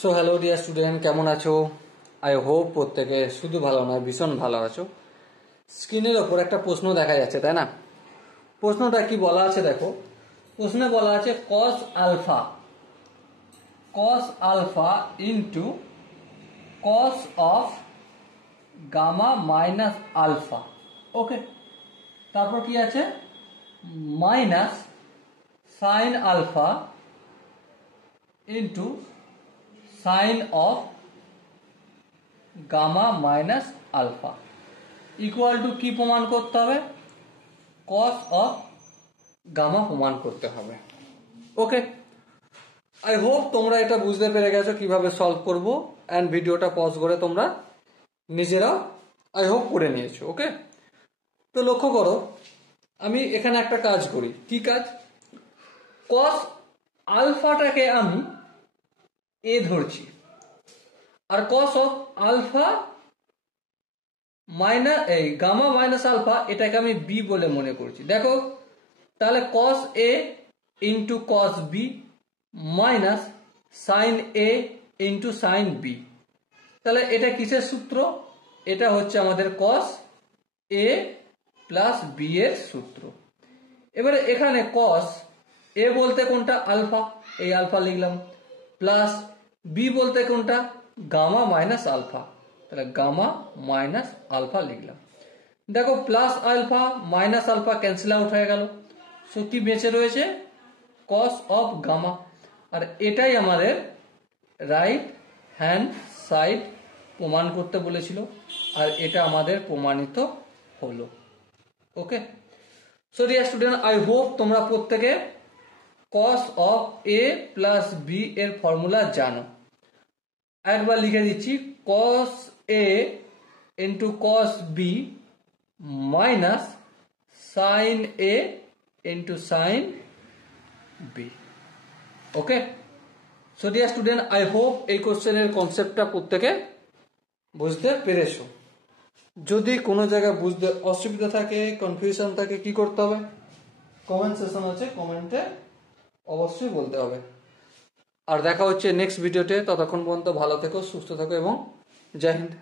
So hello dear student, কেমন আছো? I hope প্রত্যেকে শুধু ভালো নয় ভীষণ ভালো আছো। স্ক্রিনের ওপর একটা প্রশ্ন দেখা যাচ্ছে, তাই না? প্রশ্নটা কি বলা আছে দেখো। প্রশ্নে বলা আছে cos alpha into cos of gamma minus alpha. Okay, তারপর কি আছে minus sine alpha into sine of gamma minus alpha equal to কি প্রমাণ করতে হবে? কস অফ গামা প্রমাণ করতে হবে। ওকে, আই হোপ তোমরা এটা বুঝতে পেরে গেছো কিভাবে সলভ করব, অ্যান্ড ভিডিওটা পজ করে তোমরা নিজেরাও আই হোপ করে নিয়েছো। ওকে, তো লক্ষ্য করো, আমি এখানে একটা কাজ করি। কি কাজ? কস আলফাটাকে আমি এ ধরছি, আর কস অফ আলফা মাইনাস এই গামা মাইনাস আলফা এটাকে আমি বি বলে মনে করছি। দেখো তাহলে cos A into cos B minus sine A into sine B. তাহলে এটা কিসের সূত্র? এটা হচ্ছে আমাদের কস এ প্লাস বি এর সূত্র। এবারে এখানে কস এ বলতে কোনটা? আলফা, এই আলফা লিখলাম, প্লাস বি বলতে কোনটা? গামা মাইনাস আলফা, তাহলে গামা মাইনাস আলফা লিখলাম। দেখো plus alpha minus alpha cancel out হয়ে গেল, সো কি বেঁচে রয়েছে? Cos of gamma. আর এটাই আমাদের রাইট হ্যান্ড সাইড প্রমাণ করতে বলেছিল, আর এটা আমাদের প্রমাণিত হলো। Okay, so dear student, I hope তোমরা প্রত্যেকে cos of A plus B এর ফর্মুলা জানো। একবার লিখে দিচ্ছি, cos A into cos B minus sine A into sine B. Okay, so dear student, I hope এই কোশ্চেনের কনসেপ্টটা প্রত্যেকে বুঝতে পেরেছো। যদি কোনো জায়গায় বুঝতে অসুবিধা থাকে, কনফিউশন থাকে, কি করতে হবে? কমেন্ট সেকশন আছে, কমেন্টে অবশ্যই বলতে হবে। আর দেখা হচ্ছে নেক্সট ভিডিওতে। ততক্ষণ পর্যন্ত ভালো থেকো, সুস্থ থাকো এবং জয় হিন্দ।